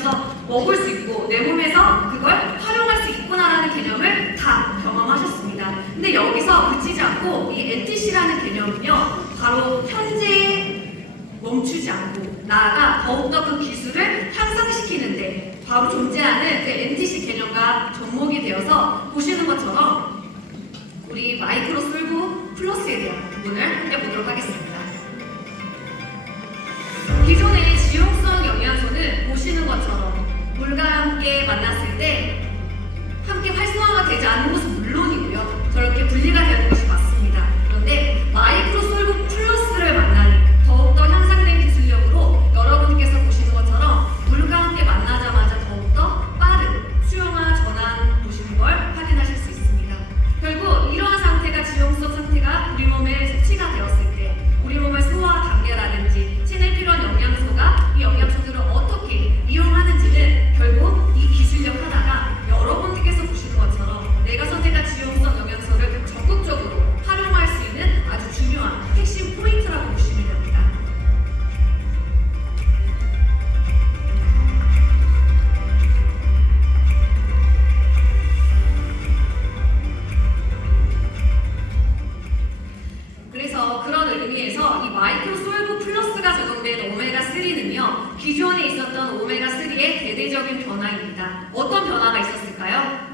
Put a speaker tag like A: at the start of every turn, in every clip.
A: 드시면서 먹을 수 있고 내 몸에서 그걸 활용할 수 있구나라는 개념을 다 경험하셨습니다. 근데 여기서 그치지 않고 이 NTC라는 개념은요, 바로 현재에 멈추지 않고 나아가 더욱더 그 기술을 향상시키는데 바로 존재하는 그 NTC 개념과 접목이 되어서 보시는 것처럼 우리 마이크로 솔브 플러스에 대한 부분을 함께 보도록 하겠습니다. 기존의 보시는 것처럼 물과 함께 만났을 때 함께 활성화가 되지 않는 것은 물론이고요. 저렇게 분리가 되는 것이 그런 의미에서 이 마이크로 솔브 플러스가 적용된 오메가3는요, 기존에 있었던 오메가3의 대대적인 변화입니다. 어떤 변화가 있었을까요?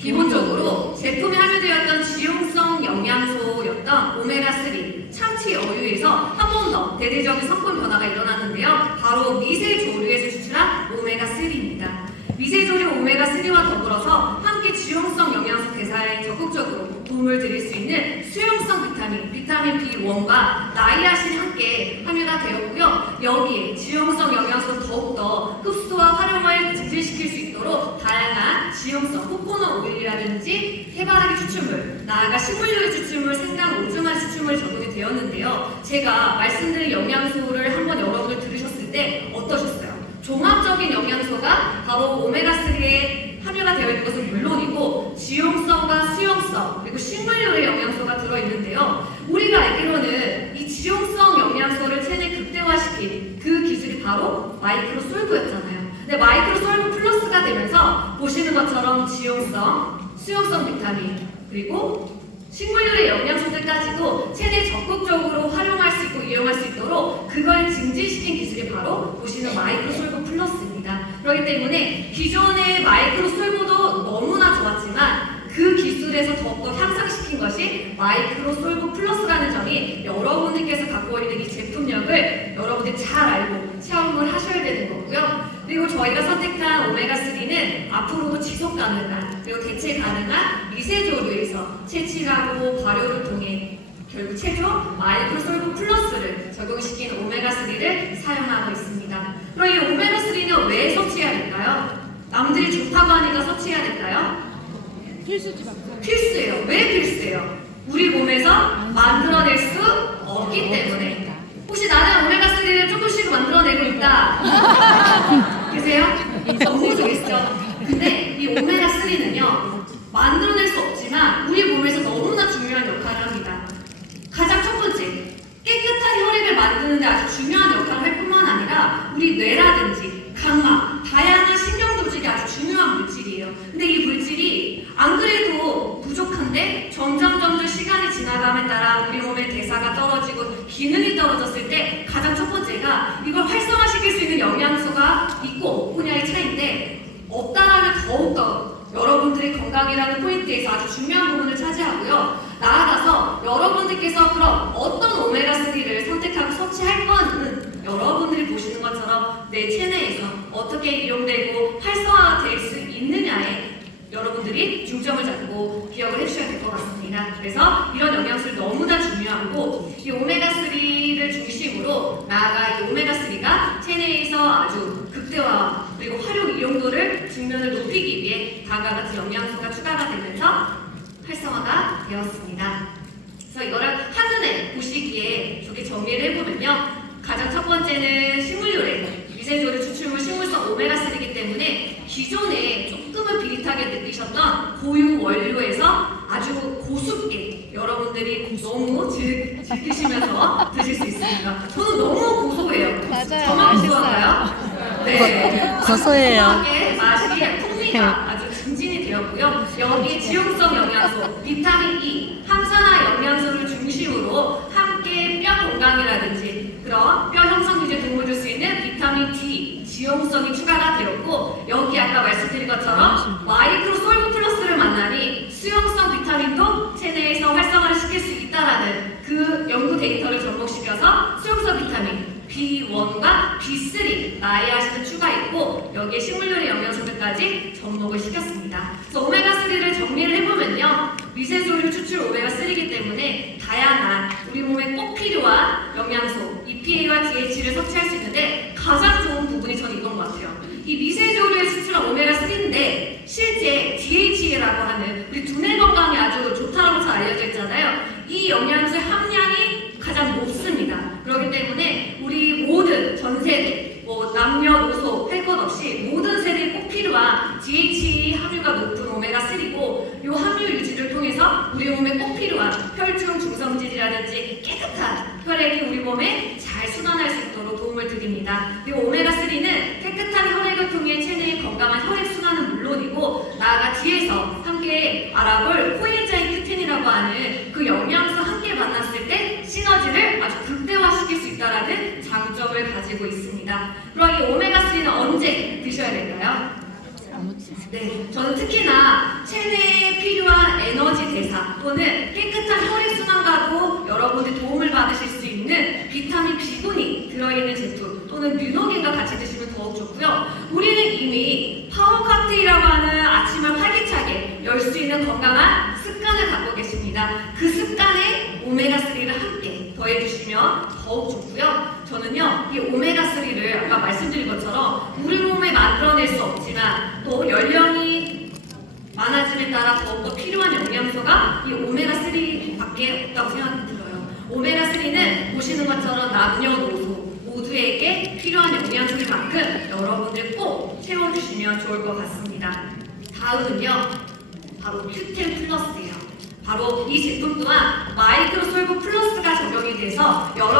A: 기본적으로 제품에 함유되었던 지용성 영양소였던 오메가3 참치 어유에서 한 번 더 대대적인 성분 변화가 일어났는데요. 바로 미세 조류에서 추출한 오메가3입니다. 미세 조류 오메가3와 더불어서 함께 지용성 영양소 대사에 적극적으로 도움을 드릴 수 있는 수용성 비타민, 비타민 B1과 나이아신이 함께 함유가 되었고요. 여기에 지용성 영양소 더욱더 흡수와 활용을 증진시킬 수 있도록 다양한 지용성 코코넛 오일이라든지 해바라기 추출물, 나아가 식물유의 추출물, 생강 오줌한 추출물이 적용이 되었는데요. 제가 말씀드린 영양소를 한번 여러분들 들으셨을 때 어떠셨어요? 종합적인 영양소가 바로 오메가3에 함유가 되어 있는 것은 물론이고 지용성과 수용성 그리고 식물류의 영양소가 들어있는데요. 우리가 알기로는 이 지용성 영양소를 체내 극대화시킨 그 기술이 바로 마이크로 솔브였잖아요. 근데 마이크로 솔브 플러스가 되면서 보시는 것처럼 지용성, 수용성 비타민 그리고 식물류의 영양소들까지도 체내 적극적으로 활용할 수 있고 이용할 수 있도록 그걸 증진시킨 기술이 바로 보시는 마이크로 솔브 플러스입니다. 그렇기 때문에 기존의 마이크로 솔브도 너무나 좋았지만 그 기술에서 더욱더 향상시킨 것이 마이크로 솔브 플러스라는 점이 여러분들께서 갖고 있는 이 제품력을 여러분들이 잘 알고 체험을 하셔야 되는 거고요. 그리고 저희가 선택한 오메가3는 앞으로도 지속 가능한 그리고 대체 가능한 미세조류에서 채취하고 발효를 통해 결국 최종 마이크로 솔브 플러스를 적용시킨 오메가3를 사용하고 있습니다. 그럼 이 오메가3는 왜 섭취해야 될까요? 남들이 좋다고 하니까 섭취해야 될까요?
B: 필수지 막.
A: 필수예요. 왜 필수예요? 우리 몸에서 만들어낼 수 없기 때문에. 혹시 나는 오메가3를 조금씩 만들어내고 있다. 계세요? 너무 좋겠죠? 근데 이 오메가3는요, 만들어낼 수 없지만 우리 몸에서 너무나 중요한 역할을 합니다. 가장 첫 번째, 깨끗한 혈액을 만드는데 아주 중요한 역할을 할 뿐만 아니라 우리 뇌라든지 각막, 다양한 신경 조직이 아주 중요한 물질이에요. 근데 이 물질이 안 그래도 부족한데 점점 점점 시간이 지나감에 따라 우리 몸의 대사가 떨어지고 기능이 떨어졌을 때 가장 첫 번째가 이걸 활성화시킬 수 있는 영양소가 있고 없느냐의 차이인데 없다라면 더욱더 여러분들의 건강이라는 포인트에서 아주 중요한 부분을 차지하고요. 나아가서 여러분들께서 그럼 어떤 오메가3를 선택하고 섭취할 건은 여러분들이 보시는 것처럼 내 체내에서 어떻게 이용되고 활성화가 될수 있느냐에 여러분들이 중점을 잡고 기억을 해주셔야 될 것 같습니다. 그래서 이런 영양소를 너무나 중요하고 이 오메가3를 중심으로 나아가 이 오메가3가 체내에서 아주 극대화 그리고 활용 이용도를 직면을 높이기 위해 다음과 같은 영양소가 추가가 되면서 활성화가 되었습니다. 그래서 이거를 한눈에 보시기에 저기 정리를 해보면요. 가장 첫 번째는 식물요래, 미세조류 추출물 식물성 오메가3이기 때문에 기존에 조금 은 비릿하게 느끼셨던 고유 원료에서 아주 고수게 여러분들이 너무 즐, 즐기시면서 드실 수 있습니다. 저는 너무 고소해요.
B: 맞아요.
A: 저만. 고소한가요? 네.
B: 고소해요.
A: 고소하게 맛이 풍미가 아주 진진이 되었고요. 여기에 지용성 영양소, 비타민 E, 항산화 영양소를 중심으로 함께 뼈 건강이라든지 그런 뼈 형성 유제 도움을 줄 수 있는 비타민 D, 지용성이 추가가 되었고 여기 아까 말씀드린 것처럼 마이크로 솔브 플러스를 만나니 수용성 비타민도 체내에서 활성화를 시킬 수 있다라는 그 연구 데이터를 접목시켜서 수용성 비타민 B1과 B3 나이아신을 추가했고 여기에 식물요리 영양소들까지 접목을 시켰습니다. 그래서 오메가3를 정리를 해보면요. 미세조류 추출 오메가3이기 때문에 다양한 우리 몸에 꼭 필요한 영양소 EPA와 DH를 섭취할 수 있는데 가장 좋은 부분이 저는 이건 것 같아요. 이 미세조류에 추출한 오메가3인데 실제 DHA라고 하는 우리 두뇌 건강에 아주 좋다라고 잘 알려져 있잖아요. 이 영양소의 함량이 가장 높습니다. 그렇기 때문에 우리 모든 전 세대, 뭐 남녀노소 할것 없이 모든 세대에 꼭 필요한 DHA 함유가 높은 오메가3고 이 함유 유지를 통해서 우리 몸에 꼭 필요한 혈중 중성질이라든지 깨끗한 혈액이 우리 몸에 잘 순환할 수 있도록 도움을 드립니다. 이 오메가3는 깨끗한 혈액을 통해 체내의 건강한 혈액 순환은 물론이고 나아가 뒤에서 함께 알아볼 코엔자임 큐틴이라고 하는 그 영양소 함께 만났을 때 시너지를 아주 극대화시킬 수 있다라는 장점을 가지고 있습니다. 그럼 이 오메가3는 언제 드셔야 될까요? 네, 저는 특히나 체내에 필요한 에너지 대사 또는 깨끗한 혈액 순환과도 여러분들 도움을 받으실 수 있는 비타민 B군이 들어있는 제품 또는 뮤노겐과 같이 드시면 더욱 좋고요. 우리는 이미 파워 칵테일이라고 하는 아침을 활기차게 열 수 있는 건강한 습관을 갖고 계십니다. 그 습관에 오메가3를 함께 더해주시면 더욱 좋고요. 저는요, 이 오메가3를 아까 말씀드린 것처럼 만들어낼 수 없지만 또 연령이 많아짐에 따라 더욱더 필요한 영양소가 이 오메가3 밖에 없다고 생각이 들어요. 오메가3는 보시는 것처럼 남녀노소 모두에게 필요한 영양소인 만큼 여러분들 꼭 채워주시면 좋을 것 같습니다. 다음은요, 바로 큐텐 플러스예요. 바로 이 제품 또한 마이크로솔브 플러스가 적용이 돼서 여러